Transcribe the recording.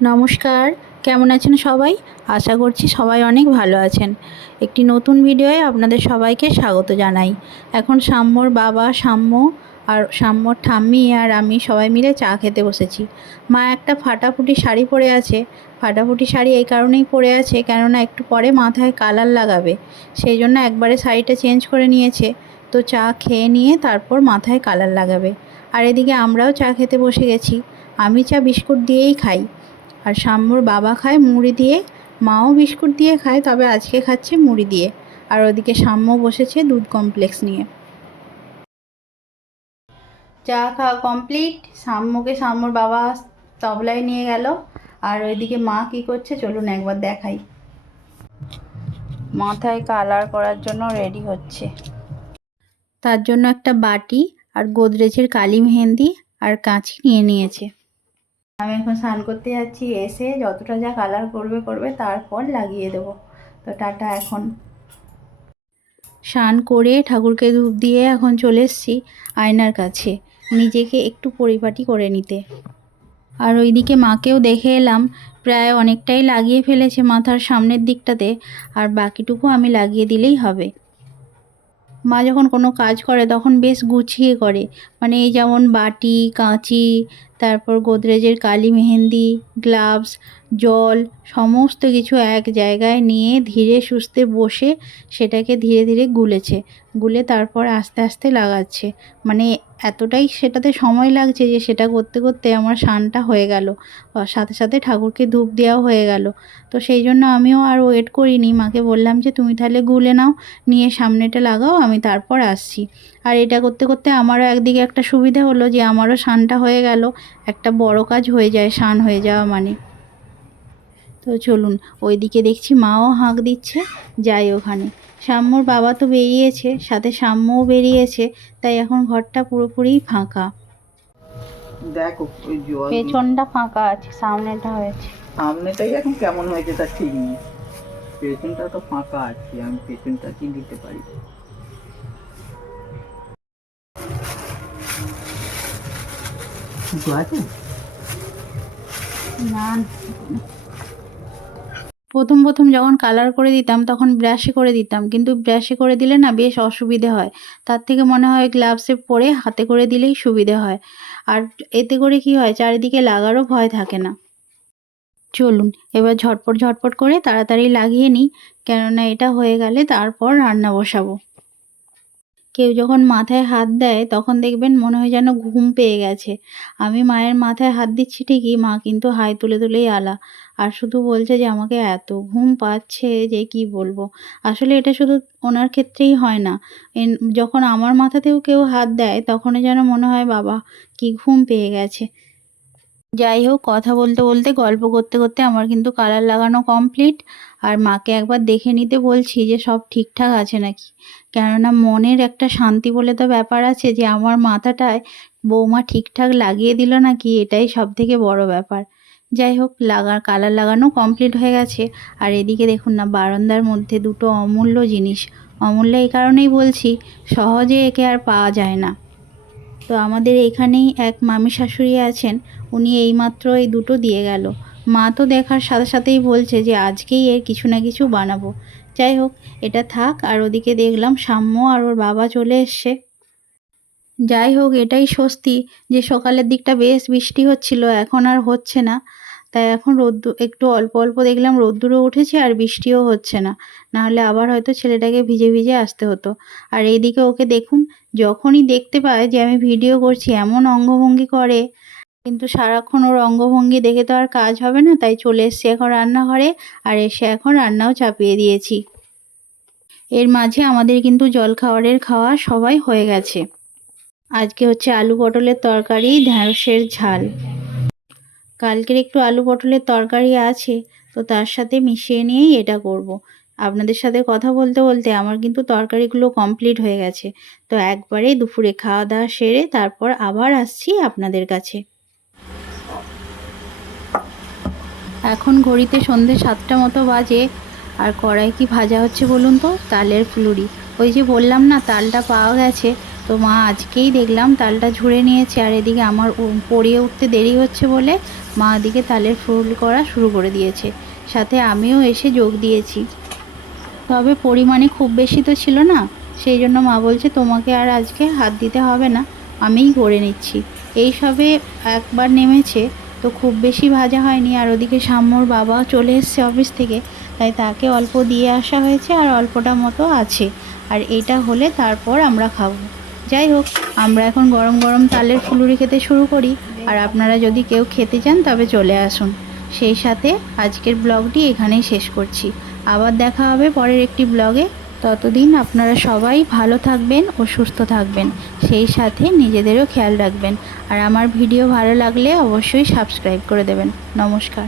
নমস্কার, কেমন আছেন সবাই? আশা করছি সবাই অনেক ভালো আছেন। একটি নতুন ভিডিওয়ে আপনাদের সবাইকে স্বাগত জানাই। এখন সাম্যর বাবা, সাম্য আর সাম্যর ঠাম্মি আর আমি সবাই মিলে চা খেতে বসেছি। মা একটা ফাটাফুটি শাড়ি পরে আছে। ফাটাফুটি শাড়ি এই কারণেই পরে আছে কেননা একটু পরে মাথায় কালার লাগাবে, সেই জন্য একবারে শাড়িটা চেঞ্জ করে নিয়েছে। তো চা খেয়ে নিয়ে তারপর মাথায় কালার লাগাবে। আর এদিকে আমরাও চা খেতে বসে গেছি। আমি চা বিস্কুট দিয়েই খাই, আর সাম্যর বাবা খায় মুড়ি দিয়ে, মাও বিস্কুট দিয়ে খায়, তবে আজকে খাচ্ছে মুড়ি দিয়ে। আর ওদিকে সাম্য বসেছে দুধ কমপ্লেক্স নিয়ে। চা খাওয়া কমপ্লিট। সাম্যকে সাম্যর বাবা তবলায় নিয়ে গেল। আর ওইদিকে মা কি করছে চলুন একবার দেখাই। মাথায় কালার করার জন্য রেডি হচ্ছে। তার জন্য একটা বাটি আর গোদরেজের কালি মেহেন্দি আর কাঁচি নিয়ে নিয়েছে। আমি এখন স্নান করতে যাচ্ছি, এসে যতটা যা কালার করবে করবে, তারপর লাগিয়ে দেবো। তো টাটা। এখন স্নান করে ঠাকুরকে ধূপ দিয়ে এখন চলে এসেছি আয়নার কাছে নিজেকে একটু পরিপাটি করে নিতে। আর ওইদিকে মাকেও দেখে এলাম, প্রায় অনেকটাই লাগিয়ে ফেলেছে মাথার সামনের দিকটাতে, আর বাকিটুকু আমি লাগিয়ে দিলেই হবে। মা যখন কোনো কাজ করে তখন বেশ গুছিয়ে করে, মানে এই যেমন বাটি, কাঁচি, তারপর গোদরেজের কালি মেহেন্দি, গ্লাভস, জল, সমস্ত কিছু এক জায়গায় নিয়ে ধীরে সুস্থে বসে সেটাকে ধীরে ধীরে গুলে তারপর আস্তে আস্তে লাগাচ্ছে। মানে এতটাই সেটাতে সময় লাগছে যে সেটা করতে করতে আমার স্নানটা হয়ে গেল, সাথে সাথে ঠাকুরকে ধূপ দেওয়াও হয়ে গেল। তো সেই জন্য আমিও আর ওয়েট করিনি, মাকে বললাম যে তুমি তাহলে গুলে নাও, নিয়ে সামনেটা লাগাও, আমি তারপর আসছি। আর এটা করতে করতে আমারও একদিকে একটা সুবিধা হলো যে আমারও স্নানটা হয়ে গেল, একটা বড় কাজ হয়ে যায় স্নান হয়ে যাওয়া মানে। তো চলুন, ওইদিকে দেখছি মাও হাঁক দিচ্ছে, যাই ওখানে। সাম্যর বাবা তো বেরিয়েছে, সাথে সাম্যও বেরিয়েছে, তাই এখন ঘরটা পুরোপুরি ফাঁকা। দেখো ওই জল পেছনটা ফাঁকা আছে, সামনেটা হয়েছে। সামনেটাই এখন কেমন হয়েছে তা ঠিক নেই, পেছনটা তো ফাঁকা আছে, আমি পেছনটা কি দিতে পারি। কিছু আছে না, প্রথম প্রথম যখন কালার করে দিতাম তখন ব্রাশে করে দিতাম, কিন্তু ব্রাশে করে দিলে না বেশ অসুবিধে হয়। তার থেকে মনে হয় গ্লাভসে পরে হাতে করে দিলেই সুবিধে হয়। আর এতে করে কি হয়, চারিদিকে লাগারও ভয় থাকে না। চলুন এবার ঝটপট ঝটপট করে তাড়াতাড়ি লাগিয়ে নিই, কেননা এটা হয়ে গেলে তারপর রান্না বসাবো। কেউ যখন মাথায় হাত দেয় তখন দেখবেন মনে হয় যেন ঘুম পেয়ে গেছে। আমি মায়ের মাথায় হাত দিচ্ছি ঠিকই, মা কিন্তু হাই তুলে তুলেই আলা, আর শুধু বলছে যে আমাকে এত ঘুম পাচ্ছে যে কি বলবো। আসলে এটা শুধু ওনার ক্ষেত্রেই হয় না, যখন আমার মাথাতেও কেউ হাত দেয় তখনই যেন মনে হয় বাবা কি ঘুম পেয়ে গেছে। যাই হোক, কথা বলতে বলতে গল্প করতে করতে আমার কিন্তু কালার লাগানো কমপ্লিট। আর মাকে একবার দেখে নিতে বলছি যে সব ঠিকঠাক আছে নাকি, কেননা মনের একটা শান্তি বলে তো ব্যাপার আছে, যে আমার মাথাটায় বৌমা ঠিকঠাক লাগিয়ে দিল নাকি, এটাই সব থেকে বড় ব্যাপার। যাই হোক, কালার লাগানো কমপ্লিট হয়ে গেছে। আর এদিকে দেখুন না, বারান্দার মধ্যে দুটো অমূল্য জিনিস। অমূল্য এই কারণেই বলছি, সহজে একে আর পাওয়া যায় না। তো আমাদের এখানেই এক মামি শাশুড়ি আছেন, উনি এইমাত্র এই দুটো দিয়ে গেল। মা তো দেখার সাথে সাথেই বলছে যে আজকেই এর কিছু না কিছু বানাবো। যাই হোক, এটা থাক। আর ওদিকে দেখলাম সাম্য আর ওর বাবা চলে এসছে। যাই হোক, এটাই স্বস্তি যে সকালের দিকটা বেশ বৃষ্টি হচ্ছিল, এখন আর হচ্ছে না। তাই এখন রোদ্দুর একটু অল্প অল্প দেখলাম রোদ্দুরও উঠেছে আর বৃষ্টিও হচ্ছে না, নাহলে আবার হয়তো ছেলেটাকে ভিজে ভিজে আসতে হতো। আর এইদিকে ওকে দেখুন, যখনই দেখতে পায় যে আমি ভিডিও করছি এমন অঙ্গভঙ্গি করে, কিন্তু সারাক্ষণ ওর অঙ্গভঙ্গি দেখে তো আর কাজ হবে না, তাই চলে এসছে এখন রান্নাঘরে। আর এসে এখন রান্নাও চাপিয়ে দিয়েছি। এর মাঝে আমাদের কিন্তু জলখাবারের খাওয়া সবাই হয়ে গেছে। আজকে হচ্ছে আলু পটলের তরকারি, ঢ্যাঁড়সের ঝাল। কালকের একটু আলু পটলের তরকারি আছে, তো তার সাথে মিশিয়ে নিয়েই এটা করব। আপনাদের সাথে কথা বলতে বলতে আমার কিন্তু তরকারিগুলো কমপ্লিট হয়ে গেছে। তো একবারে দুপুরে খাওয়া দাওয়া সেরে তারপর আবার আসছি আপনাদের কাছে। এখন ঘড়িতে সন্ধে 7টা মতো বাজে। আর কড়াই কি ভাজা হচ্ছে বলুন তো? তালের ফুলুরি। ওই যে বললাম না তালটা পাওয়া গেছে, তো মা আজকেই দেখলাম তালটা ঝুড়ে নিয়েছে, আর এদিকে আমার পড়িয়ে উঠতে দেরি হচ্ছে বলে মা এদিকে তালের ফুল করা শুরু করে দিয়েছে, সাথে আমিও এসে যোগ দিয়েছি। তবে পরিমাণে খুব বেশি তো ছিল না, সেই জন্য মা বলছে তোমাকে আর আজকে হাত দিতে হবে না, আমিই করে নিচ্ছি। এই সবে একবার নেমেছে, তো খুব বেশি ভাজা হয়নি। আর ওদিকে সাম্যর বাবা চলে এসছে অফিস থেকে, তাই তাকে অল্প দিয়ে আসা হয়েছে, আর অল্পটা মতো আছে। আর এটা হলে তারপর আমরা খাবো। যাই হোক, আমরা এখন গরম গরম তালের ফুলুরি খেতে শুরু করি। আর আপনারা যদি কেউ খেতে চান তবে চলে আসুন। সেই সাথে আজকের ব্লগটি এখানেই শেষ করছি। আবার দেখা হবে পরের একটি ব্লগে। ততদিন আপনারা সবাই ভালো থাকবেন ও সুস্থ থাকবেন, সেই সাথে নিজেদেরও খেয়াল রাখবেন। আর আমার ভিডিও ভালো লাগলে অবশ্যই সাবস্ক্রাইব করে দেবেন। নমস্কার।